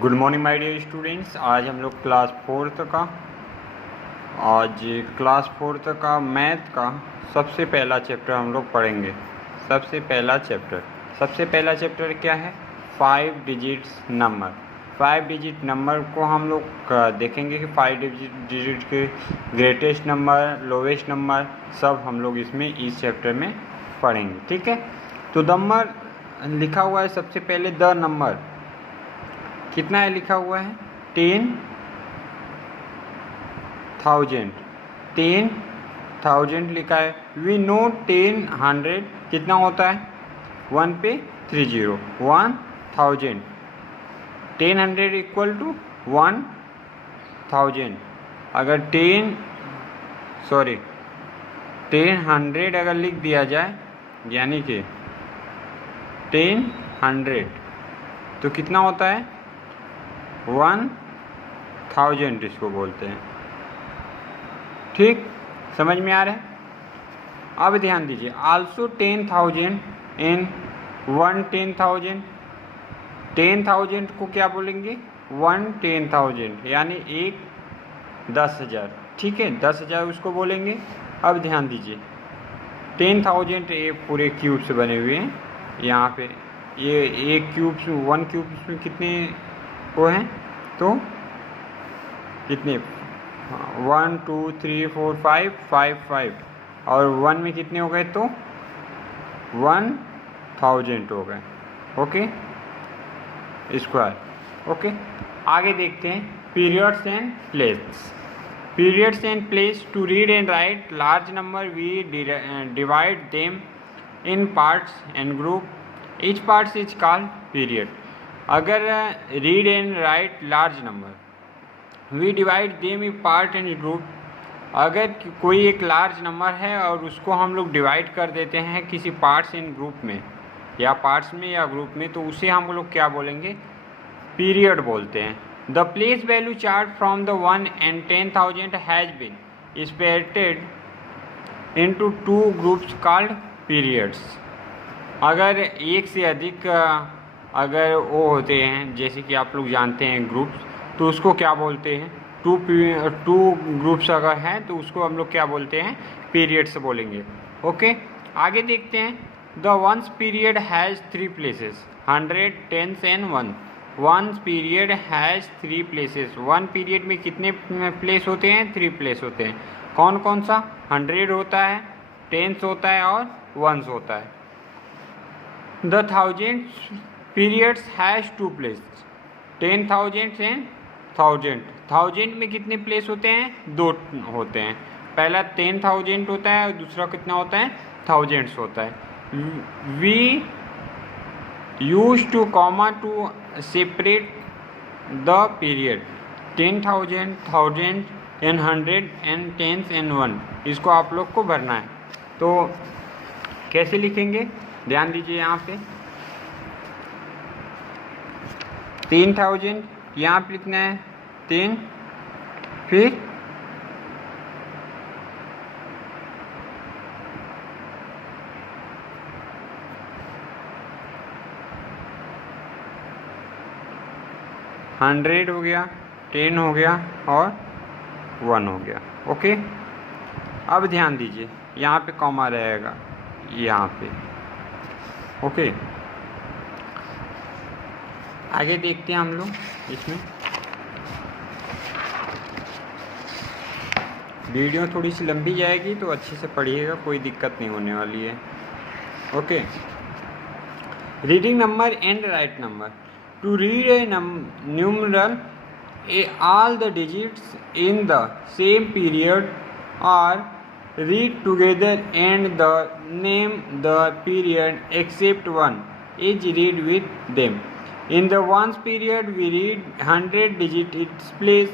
Good morning my dear students. आज हम लोग क्लास फोर्थ का मैथ का सबसे पहला चैप्टर हम लोग पढ़ेंगे। सबसे पहला चैप्टर क्या है? 5 डिजिट्स नंबर। 5 डिजिट नंबर को हम लोग देखेंगे कि 5 डिजिट के ग्रेटेस्ट नंबर, लोवेस्ट नंबर सब हम लोग इसमें इस चैप्टर में पढ़ेंगे। ठीक है, तो नंबर लिखा हुआ है सबसे पहले द नंबर कितना है लिखा हुआ है 10,000 लिखा है। वी नो 10 100 कितना होता है 1 पे 30 1000 10 इक्वल टू 1000। अगर 10 अगर लिख दिया जाए यानी कि 10 तो कितना होता है 1000 इसको बोलते हैं। ठीक, समझ में आ रहा है? अब ध्यान दीजिए, आल्सो 10,000 इन 10,000 10,000 को क्या बोलेंगे 10,000 यानी एक 10,000। ठीक है, 10,000 उसको बोलेंगे। अब ध्यान दीजिए 10,000 ये पूरे क्यूब से बने हुए हैं। यहाँ पे ये एक क्यूब से 1 क्यूब में कितने वो हैं तो कितने 1 2 3 4 5 और 1 में कितने हो गए तो 1000 हो गए। Okay, square. ओके, आगे देखते हैं periods and place. Periods and place to read and write large number we divide them in parts and group. Each part is called period. अगर read and write large number we divide them in part and group. अगर कोई एक large number है और उसको हम लोग divide कर देते हैं किसी पार्ट्स इन ग्रुप में या पार्ट्स में या ग्रुप में, तो उसे हम लोग क्या बोलेंगे पीरियड बोलते हैं। The place value chart from the 1 and 10,000 has been separated into 2 groups called periods. अगर एक से अधिक अगर वो होते हैं जैसे कि आप लोग जानते हैं ग्रुप्स, तो उसको क्या बोलते हैं टू ग्रुप्स अगर हैं तो उसको हम लोग क्या बोलते हैं पीरियड्स बोलेंगे। ओके, आगे देखते हैं the ones period has 3 places 100 10 and 1। One period has 3 places. 1 period में कितने प्लेस होते हैं 3 प्लेस होते हैं। कौन कौन सा 100 होता है 10 होता है और 1 होता है। The 1000 periods has 2 place 10,000 and 1000 में कितने प्लेस होते हैं 2 होते हैं। पहला 10,000 होता है और दूसरा कितना होता है 1000 होता है। We use to comma to separate the period 10,000 1000 and 100 and 10 and 1। इसको आप लोग को भरना है, तो कैसे लिखेंगे ध्यान दीजिए। यहाँ पे 10,000 यहाँ पे लिखना है 10, फिर 100 हो गया 10 हो गया और 1 हो गया। ओके, अब ध्यान दीजिए यहाँ पे कॉमा रहेगा यहाँ पे। ओके, आगे देखते हैं हम लोग इसमें। वीडियो थोड़ी सी लंबी जाएगी तो अच्छे से पढ़िएगा, कोई दिक्कत नहीं होने वाली है। Okay, reading number and right number. To read a numeral, all the digits in the same period are read together and the name the period except one is read with them. In the ones period we read 100 digit its place.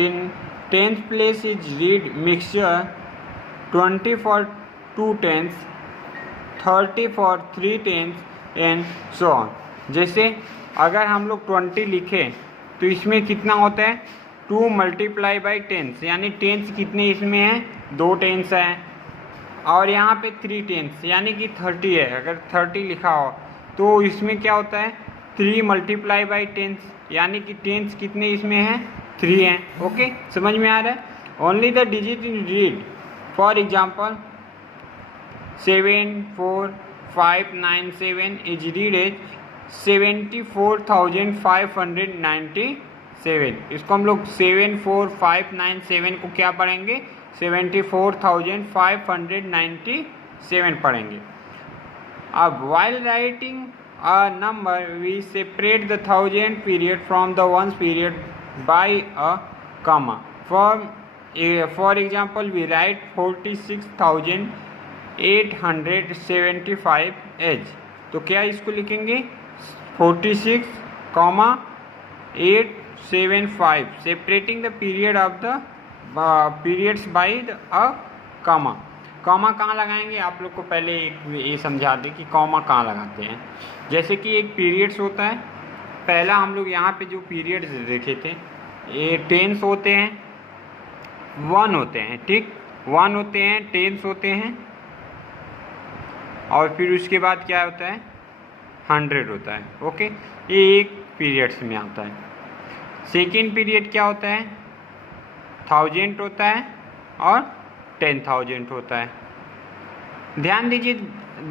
In 10th place is read mixture 20 for 2 tenths, 30 for 3 tenths and so on। जैसे अगर हम लोग 20 लिखें तो इसमें कितना होता है 2 × 10 यानी 10 कितने इसमें हैं 2 10 हैं, और यहाँ पे 3 10 यानी कि 30 है। अगर 30 लिखा हो तो इसमें क्या होता है 3 मल्टीप्लाई बाई टेंस, यानी कि टेंस कितने इसमें हैं, 3 हैं। ओके, समझ में आ रहा है। Only the digit in read, for example 74597 is read as 74,597। इसको हम लोग 74597 को क्या पढ़ेंगे, 74,597 पढ़ेंगे। अब while writing a number we separate the thousand period from the ones period by a comma. For example we write 46,875 as, तो क्या इसको लिखेंगे 46,875, separating the period of the periods by a comma। Comma कहाँ लगाएंगे, आप लोग को पहले ये समझा दें कि कॉमा कहाँ लगाते हैं। जैसे कि एक पीरियड्स होता है, पहला हम लोग यहाँ पे जो पीरियड्स देखे थे ये टेंस होते हैं, 1 होते हैं, ठीक, 1 होते हैं, टेंस होते हैं, और फिर उसके बाद क्या होता है 100 होता है। ओके, ये एक पीरियड्स में आता है। सेकेंड पीरियड क्या होता है 1000 होता है और 10,000 होता है। ध्यान दीजिए,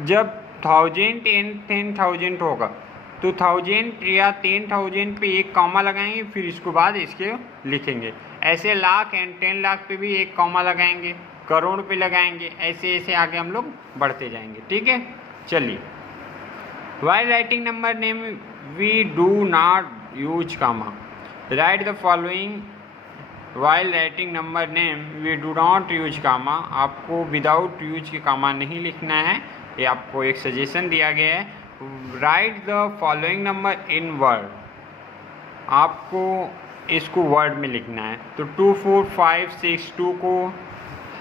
जब 1000 एंड 10,000 होगा तो 1000 या 10,000 पे एक कॉमा लगाएंगे, फिर इसके बाद इसके लिखेंगे। ऐसे लाख एंड 10 लाख पे भी एक कॉमा लगाएंगे, करोड़ पे लगाएंगे, ऐसे ऐसे आगे हम लोग बढ़ते जाएंगे। ठीक है, चलिए। While writing number name we do not use comma. Write the following. While writing number name we do not use comma. आपको विदाउट यूज के कामा नहीं लिखना है, ये आपको एक सजेशन दिया गया है। Write the following number in word. आपको इसको वर्ड में लिखना है, तो 24562 को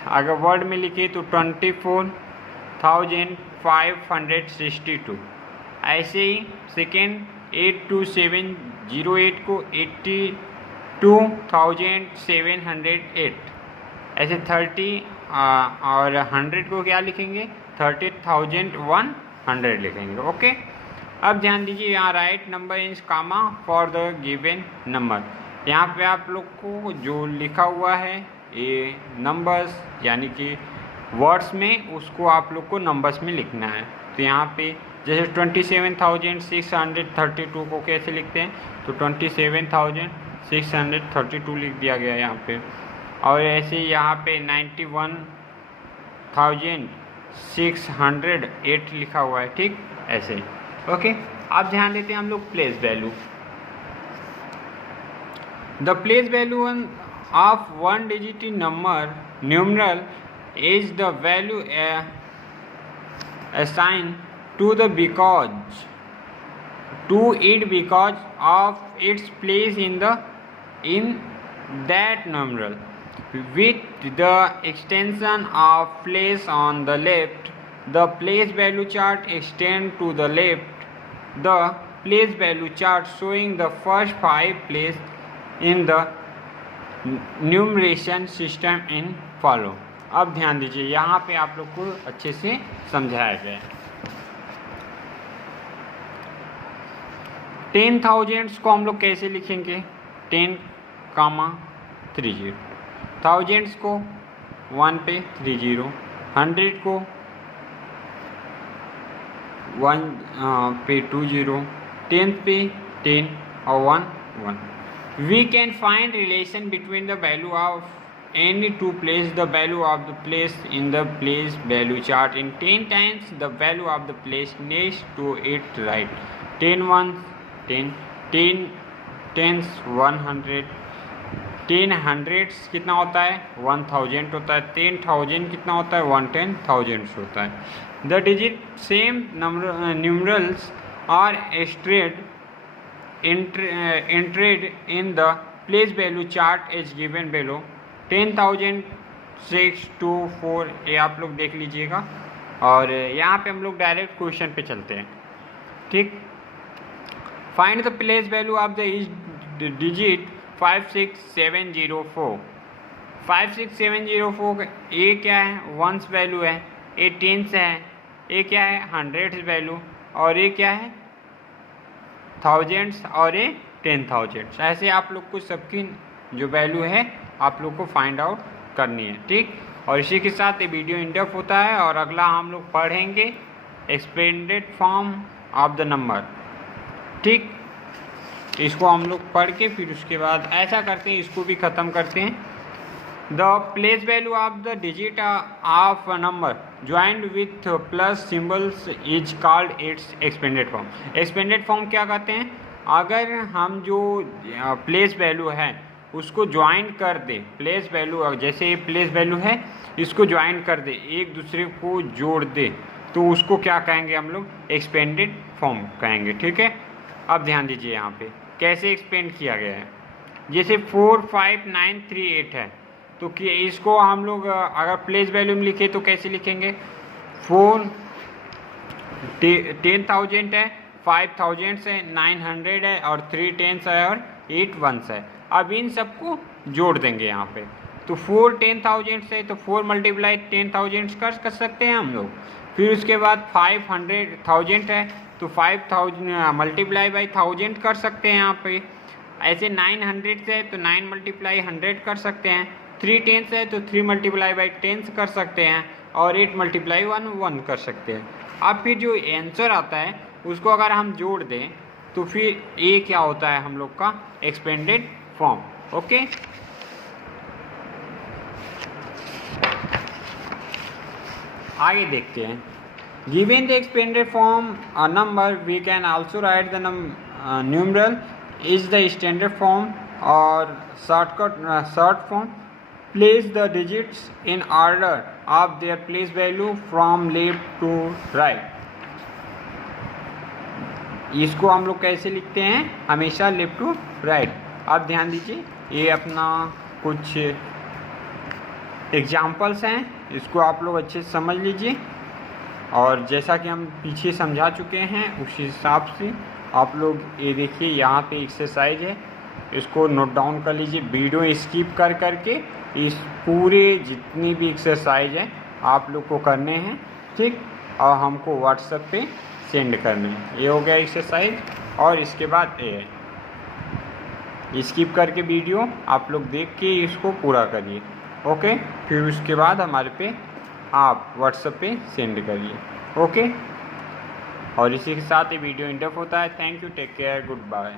अगर वर्ड में लिखे तो 24,562। ऐसे ही सेकेंड 82708 को 82,708। ऐसे 30 और 100 को क्या लिखेंगे 30,100 लिखेंगे। ओके, अब ध्यान दीजिए, यहाँ write number in comma for the given number. यहाँ पे आप लोग को जो लिखा हुआ है ये नंबर्स यानी कि वर्ड्स में, उसको आप लोग को नंबर्स में लिखना है। तो यहाँ पे जैसे 27,632 को कैसे लिखते हैं, तो 27,632 लिख दिया गया यहाँ पे। और ऐसे यहाँ पे 91,608 लिखा हुआ है, ठीक, ऐसे। ओके, अब ध्यान देते हैं हम लोग place value. The place value of one digit numeral is the value assigned to it because of its place in that numeral. With the extension of place on the left, the place value chart extends to the left. The place value chart showing the first 5 place in the numeration system in follow. अब ध्यान दीजिए, यहाँ पे आप लोग को अच्छे से समझाया गया है। 10,000 को हम लोग कैसे लिखेंगे, 10,30, थाउजेंड्स को 1 पे 30, 100 को 1 पे 20, 10 पे 10 और 1 1। We can find relation between the value of any two place, the value of the place in the place value chart in 10 times the value of the place next to it, right? 10 ones 10, 10 tens 100, 10 hundreds कितना होता है 1000 होता है, 10,000 कितना होता है 110,000 होता है। The digit same numerals are entered in the place value chart as given below। 10,624 ये आप लोग देख लीजिएगा। और यहाँ पे हम लोग डायरेक्ट क्वेश्चन पे चलते हैं, ठीक। Find the place value of the digit 56704। 56704 ये क्या है, वंस वैल्यू है, ये टेंस है, ये क्या है हंड्रेड्स वैल्यू, और ये क्या है थाउजेंड्स और ये 10,000। ऐसे आप लोग को सबकी जो वैल्यू है आप लोग को फाइंड आउट करनी है, ठीक। और इसी के साथ ये वीडियो इंडअप होता है और अगला हम लोग पढ़ेंगे expanded form of the number, ठीक। इसको हम लोग पढ़ के फिर उसके बाद ऐसा करते हैं, इसको भी ख़त्म करते हैं। The place value of the digit of a number joined with plus symbols is called its expanded form. Expanded form क्या कहते हैं? अगर हम जो प्लेस वैल्यू है उसको ज्वाइन कर दे, प्लेस वैल्यू जैसे ये प्लेस वैल्यू है इसको ज्वाइन कर दे, एक दूसरे को जोड़ दे, तो उसको क्या कहेंगे हम लोग? एक्सपेंडेड फॉर्म कहेंगे, ठीक है। अब ध्यान दीजिए यहाँ पे कैसे एक्सपेंड किया गया है। जैसे 4, 5, 9, 3, 8 है, तो कि इसको हम लोग अगर प्लेस वैल्यू में लिखे तो कैसे लिखेंगे? 4 10,000 है, 5,000 है, 900 है और 3 10s है और 8 1s है। अब इन सबको जोड़ देंगे यहाँ पे, तो 4 10,000 है तो 4 मल्टीप्लाई 10,000 कर सकते हैं हम लोग। फिर उसके बाद 500,000 है तो 5,000 मल्टीप्लाई बाई 1000 कर सकते हैं यहाँ पे। ऐसे 900 है तो 9 मल्टीप्लाई 100 कर सकते हैं। 3 10s है तो 3 मल्टीप्लाई बाई 10s कर सकते हैं और 8 मल्टीप्लाई 1 कर सकते हैं। अब फिर जो आंसर आता है उसको अगर हम जोड़ दें तो फिर ये क्या होता है हम लोग का? Expanded form, okay. आगे देखते हैं। Given the expanded form a number we can also write the numeral is the standard form और short form. Place the digits in order of their place value from left to right. इसको हम लोग कैसे लिखते हैं? हमेशा left to right. अब ध्यान दीजिए, ये अपना कुछ एग्जाम्पल्स हैं, इसको आप लोग अच्छे से समझ लीजिए। और जैसा कि हम पीछे समझा चुके हैं उस हिसाब से आप लोग ये देखिए, यहाँ पे एक्सरसाइज है, इसको नोट डाउन कर लीजिए। वीडियो स्किप कर करके इस पूरे जितनी भी एक्सरसाइज है आप लोग को करने हैं, ठीक। और हमको व्हाट्सएप पे सेंड करने हैं। ये हो गया एक्सरसाइज। और इसके बाद ये स्किप करके वीडियो आप लोग देख के इसको पूरा करिए, ओके। फिर उसके बाद हमारे पे आप व्हाट्सएप पे सेंड करिए, ओके। और इसी के साथ ये वीडियो इंडअप होता है। Thank you, take care, good bye.